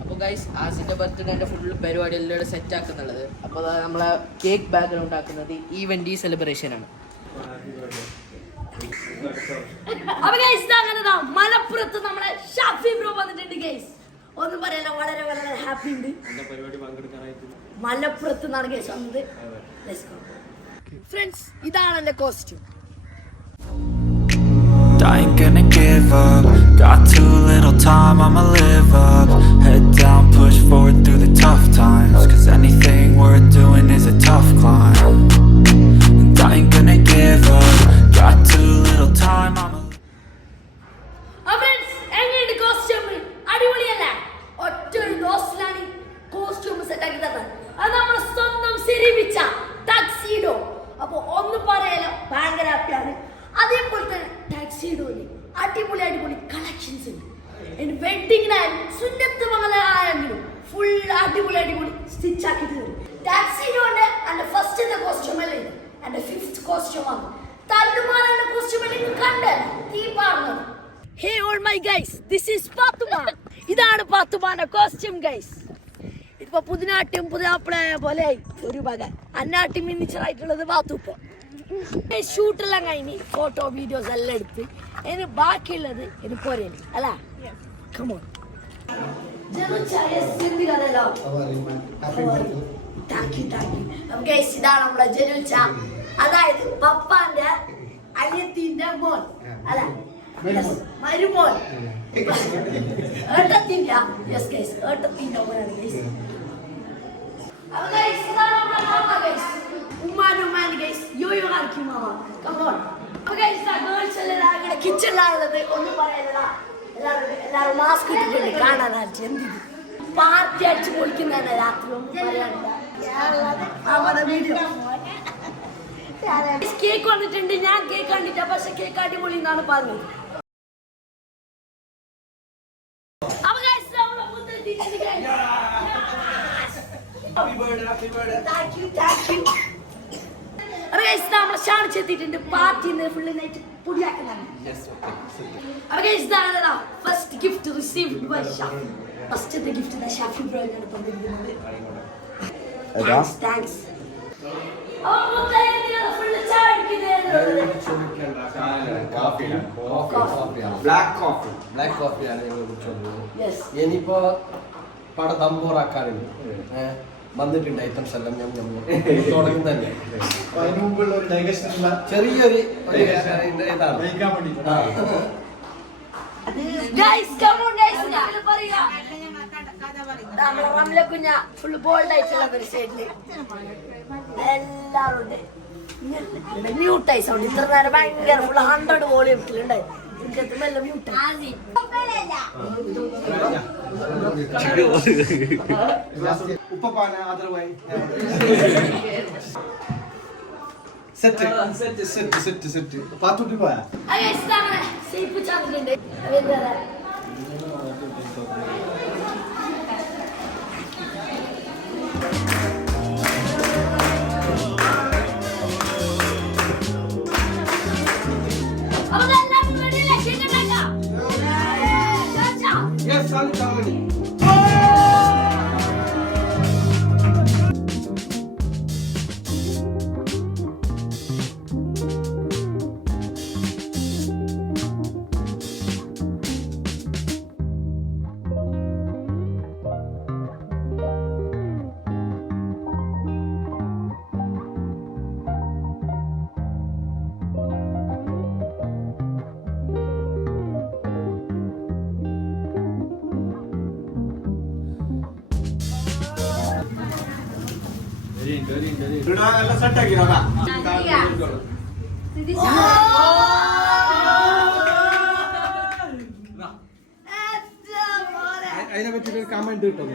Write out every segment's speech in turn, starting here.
അപ്പോൾ guys ആസിന്റെ ബർത്ത്ഡേന്റെ full പരിപാടി എല്ലാം സെറ്റ് ആക്കുന്നുള്ളത്. അപ്പോൾ നമ്മളെ കേക്ക് ബാക്ക്ഗ്രൗണ്ട് ആക്കുന്നത് ഈ വെൻഡി സെലിബ്രേഷൻ ആണ്. അപ്പൊ ഗൈസ് അങ്ങനെതാ മലപ്പുറത്ത് നമ്മളെ ഷാഫി ബ്രോ വന്നിട്ടുണ്ട് ഗൈസ് ഒന്നും പറയല്ല വളരെ വളരെ ഹാപ്പി ഉണ്ട്. മലപ്പുറത്ത് നിന്നാണ് ഗൈസ് വന്നത്. ഫ്രണ്ട്സ് ഇതാണ് എന്റെ costume I ain't gonna give up. Got too little time, I'ma live up. Head down, push forward through അടിപൊളി അടിപൊളി കളക്ഷൻസ് ഉണ്ട്. വെഡിങ്ങിനായാലും സുന്നത്ത് മംഗലായെങ്കിലും ഫുൾ അടിപൊളി അടിപൊളി സ്റ്റിച്ച് ആക്കി തരും. ടാക്സിഡോന്റെ എന്റെ ഫസ്റ്റ് കോസ്റ്റ്യൂം അല്ലേ? എന്റെ ഫിഫ്ത് കോസ്റ്റ്യൂം ആണ്. കോസ്റ്റ്യൂം അല്ലെങ്കിൽ കണ്ട്? തീ പറഞ്ഞത്. Hey all my guys this is Pathuma ഇതാണ് പാത്തുമാന്റെ കോസ്റ്റ്യൂം ഗൈസ് ഇപ്പൊ പുതിനാട്യം പുതിയാപ്പിളായ പോലെ ഒരു മകൻ. അന്നാട്ടി മിനിച്ചറായിട്ടുള്ളത് പാത്തുപ്പ ഷൂട്ടെല്ലാം കഴിഞ്ഞ് ഫോട്ടോ വീഡിയോസ് എല്ലാം എടുത്ത് ഇനി ബാക്കിയുള്ളത് ഇനി പോരേ അല്ല? കമോൺ ഇതാണ് നമ്മുടെ ചാ. അതായത് പപ്പാന്റെ അയ്യത്തിന്റെ മോൻ അല്ല? മരുമോൻ. ഏട്ടത്തിന്റെ ഏട്ടത്തിന്റെ മോനാണ് ഗൈസ് ഇതാ ഇങ്ങനെ കിച്ചണിലാണുള്ളത്. ഒന്നും പറയാനില്ല. എല്ലാവരും എല്ലാവരും മാസ്ക് ഇട്ടിട്ടുണ്ട് കാണാനായിട്ട് എന്തിന് പാർട്ടി അടിച്ച് പൊളിക്കുന്നതന്നെ രാത്രി ഒന്നും പറയാനില്ല കേക്ക് വന്നിട്ടുണ്ട് ഞാൻ കേക്ക് കണ്ടിട്ടാ പക്ഷെ കേക്ക് അടിപൊളി എന്നാണ് പറഞ്ഞത് Happy birthday, happy birthday. Thank you, thank you. ഇതാ നമ്മളെ ഷാണിച്ച് എത്തിയിട്ടുണ്ട്. പാർട്ടി ഫുള്ള് നൈറ്റ് പൊടിയാക്കുന്നതാണ് അപ്പൊ ഇതാണ് first gift received by Shafi ഫസ്റ്റത്തെ ഗിഫ്റ്റ് ഷാഫി ബ്രോ എന്നാണ് തന്നിരിക്കുന്നത് താങ്ക്സ് താങ്ക്സ് ഇനിയിപ്പോ പട ദമ്പോറാക്കാറുണ്ട് ഏഹ് വന്നിട്ടുണ്ട് ഐറ്റം എല്ലാം ഞാൻ നമ്മൾ തുടങ്ങി തന്നെ. അതിന് മുമ്പുള്ള ഒരു ഡൈജഷനുള്ള ചെറിയൊരു കുഞ്ഞ ഫുൾ ബോൾഡ് ആയിട്ടുള്ള ഒരു എല്ലാവരും ഉണ്ട്. സൗണ്ട് ഇത്ര നേരം ഭയങ്കര ഫുൾ ഹൺഡ്രഡ് വോളിയം മെല്ലെ മ്യൂട്ടായി അതർവായി set set set set set Pathutty പോയാ? അതിനെ പറ്റി ഒരു കമന്റ് കിട്ടും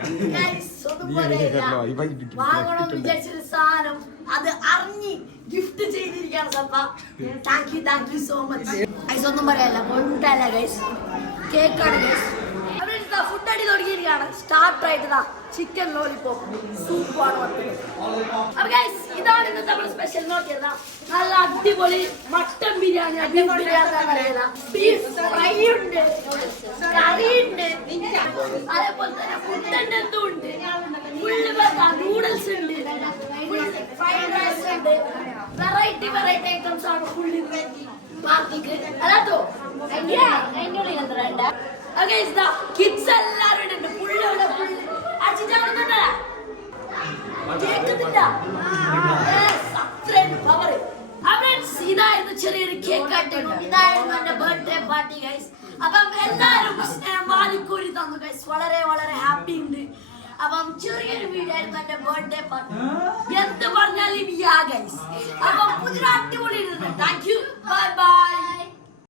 സാധനം അത് അറിഞ്ഞ് ഗിഫ്റ്റ് ചെയ്തിരിക്കുകയാണ് സപ്പ thank you thank you so much guys ഒന്നും പറയാല്ല കേക്കാണ് ഗൈസ് ഫുഡ് അടി തുടങ്ങിയിരിക്കുകയാണ്. സ്റ്റാർട്ട് ആയിട്ട് ചിക്കൻ ലോലിപ്പോപ്പ് സൂപ്പാണ് അപ്പൊ guys, ഇതാണ് ഇന്നത്തെ നമ്മുടെ സ്പെഷ്യൽ നോക്കിയത് നല്ല അടിപൊളി mutton biryani beef biryani. Beef fry ഉണ്ട് കറി ഉണ്ട് അതേപോലെ തന്നെ ഫുഡിന്റെ എന്തും ഉണ്ട്. ഫുള്ള് നൂഡിൽസ് ഉണ്ട്. ഫ്രൈഡ് റൈസ് ഉണ്ട്. വെറൈറ്റി വെറൈറ്റി ഐറ്റംസ് ആണ് ഫുള്ള് പാർട്ടിക്ക് അല്ലാത്തോ കിഡ്സ് എല്ലാവരും ഉണ്ട്. ഫുള്ള് ഇവിടെ ഫുള്ള് അച്ഛൻ കേൾക്കുന്നില്ല. Yes, അത്രയും friends, ഇതായിരുന്നു ചെറിയൊരു കേക്ക് കട്ടിങ് ഇതായിരുന്നു ബർത്ത്ഡേ പാർട്ടി ഗൈസ് അപ്പം എല്ലാവരും സ്നേഹം വാലിക്കോരി തന്നു ഗൈസ് വളരെ വളരെ ഹാപ്പി ഉണ്ട്. അപ്പം ചെറിയൊരു വീഡിയോ എന്റെ ബർത്ത്ഡേ പാർട്ടി എന്ത് പറഞ്ഞാലും യാ ഗൈസ് അപ്പം പുതിയ അടിപൊളി താങ്ക് യു ബൈ ബൈ